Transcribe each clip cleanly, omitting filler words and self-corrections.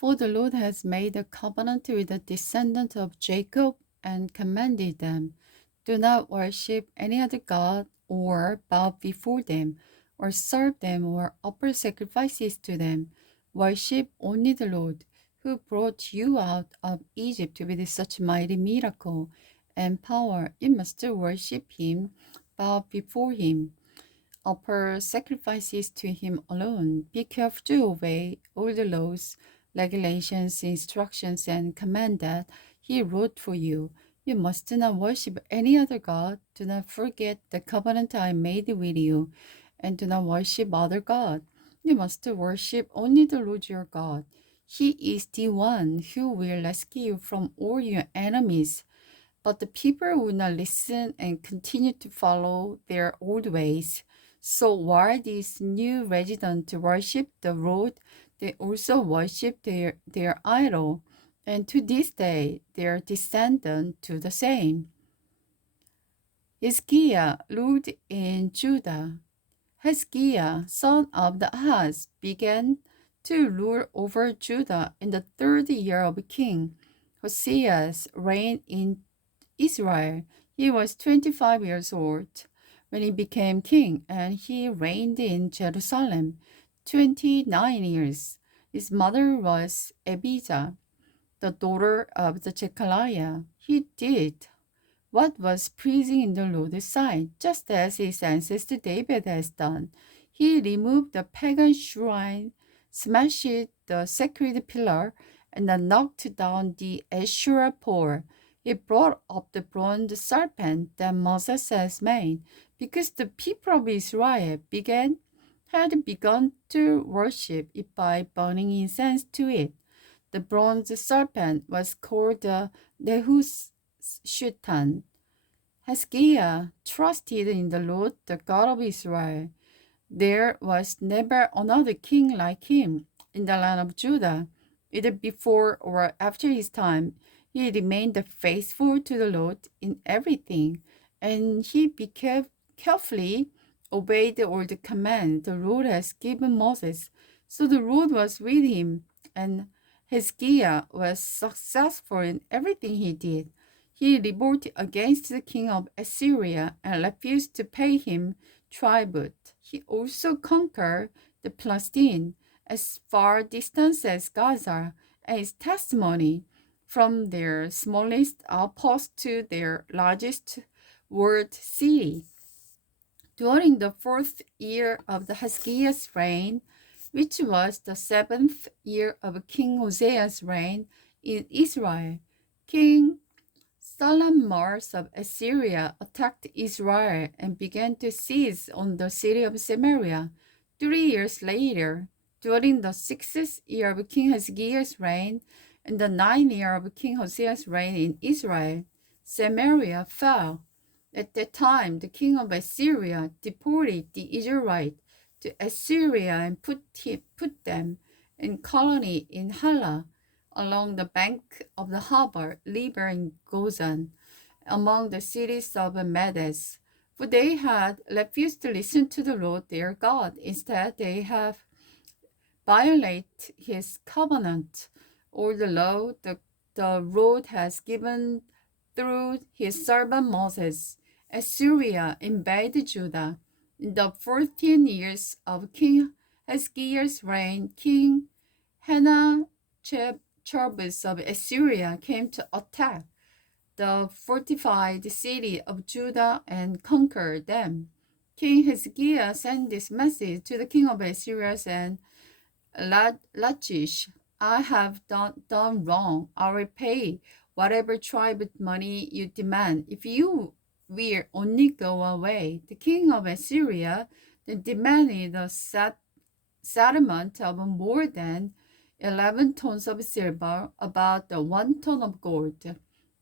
For the Lord has made a covenant with the descendants of Jacob and commanded them, do not worship any other God or bow before them or serve them or offer sacrifices to them. Worship only the Lord who brought you out of Egypt with such mighty miracle and power. You must worship him, bow before him, offer sacrifices to him alone. Be careful to obey all the laws, regulations, instructions, and commands that he wrote for you. You must not worship any other God. Do not forget the covenant I made with you, and do not worship other God. You must worship only the Lord your God. He is the one who will rescue you from all your enemies. But the people would not listen and continued to follow their old ways. So while these new residents worshiped the Lord, they also worshiped their idol, and to this day their descendants do the same. Hezekiah ruled in Judah. Hezekiah, son of the Ahaz, began to rule over Judah in the third year of King Hosea's reign in Israel. He was 25 years old when he became king, and he reigned in Jerusalem 29 years. His mother was Abijah, the daughter of the Zechariah. He did what was pleasing in the Lord's sight, just as his ancestor David has done. He removed the pagan shrine, smashed the sacred pillar, and knocked down the Asherah pole. He brought up the bronze serpent that Moses has made, because the people of Israel had begun to worship it by burning incense to it. The bronze serpent was called the Nehushtan. Hezekiah trusted in the Lord, the God of Israel. There was never another king like him in the land of Judah, either before or after his time. He remained faithful to the Lord in everything, and he carefully obeyed all the commands the Lord has given Moses. So the Lord was with him, and Hezekiah was successful in everything he did. He revolted against the king of Assyria and refused to pay him tribute. He also conquered the Palestine as far distant as Gaza, and his testimony from their smallest outpost to their largest walled city. During the fourth year of the Hezekiah's reign, which was the seventh year of King Hosea's reign in Israel, King Salamars of Assyria attacked Israel and began to seize on the city of Samaria. 3 years later, during the sixth year of King Hezekiah's reign and the ninth year of King Hosea's reign in Israel, Samaria fell. At that time, the king of Assyria deported the Israelites to Assyria and put them in colony in Hala, along the bank of the harbor river in Gozan, among the cities of Medes. For they had refused to listen to the Lord their God. Instead, they have violated his covenant, or the law the Lord has given through his servant Moses. Assyria invaded Judah. In the 14 years of King Hezekiah's reign, King Sennacherib of Assyria came to attack the fortified city of Judah and conquer them. King Hezekiah sent this message to the king of Assyria and Lachish, I have done wrong. I will pay whatever tribute money you demand if you will only go away. The king of Assyria then demanded a settlement of more than 11 tons of silver, about 1 ton of gold.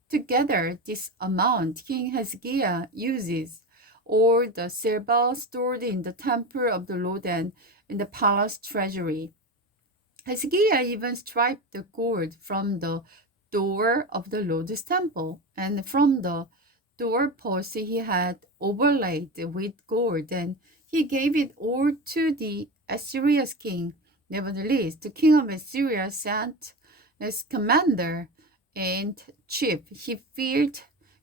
Together, this amount King Hezekiah uses all the silver stored in the temple of the Lord and in the palace treasury. Hezekiah even stripped the gold from the door of the Lord's temple, and from the doorpost he had overlaid with gold, and he gave it all to the Assyria's king. Nevertheless, the king of Assyria sent his commander in chief. He feared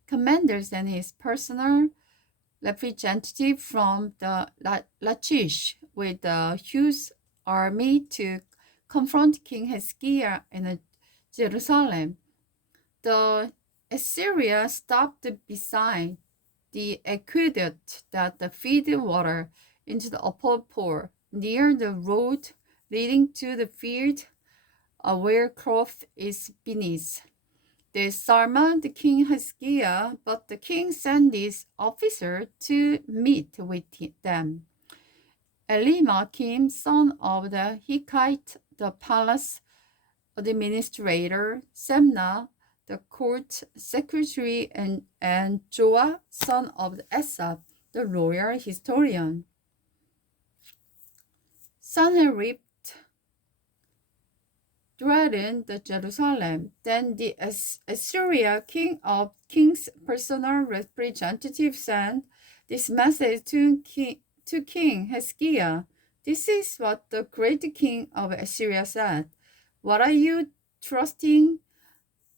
commanders and his personal representative from the Lachish with a huge army to confront King Hezekiah in Jerusalem. The Assyria stopped beside the aqueduct that feed water into the upper pool near the road leading to the field where crop is beneath. They summoned King Hezekiah, but the king sent his officer to meet with them. Elimakim, son of the Hittite, the palace administrator, Semna, the court secretary, and Joah, son of Asaph, the royal historian. Sanherib threatened Jerusalem. Then the Assyria king's personal representative sent this message to King Hezekiah. This is what the great king of Assyria said. What are you trusting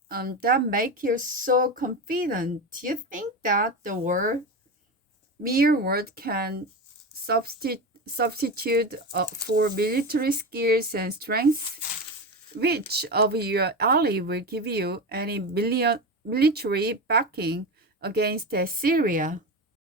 that make you so confident? Do you think that the mere word can substitute for military skills and strength? Which of your ally will give you any military backing against Assyria?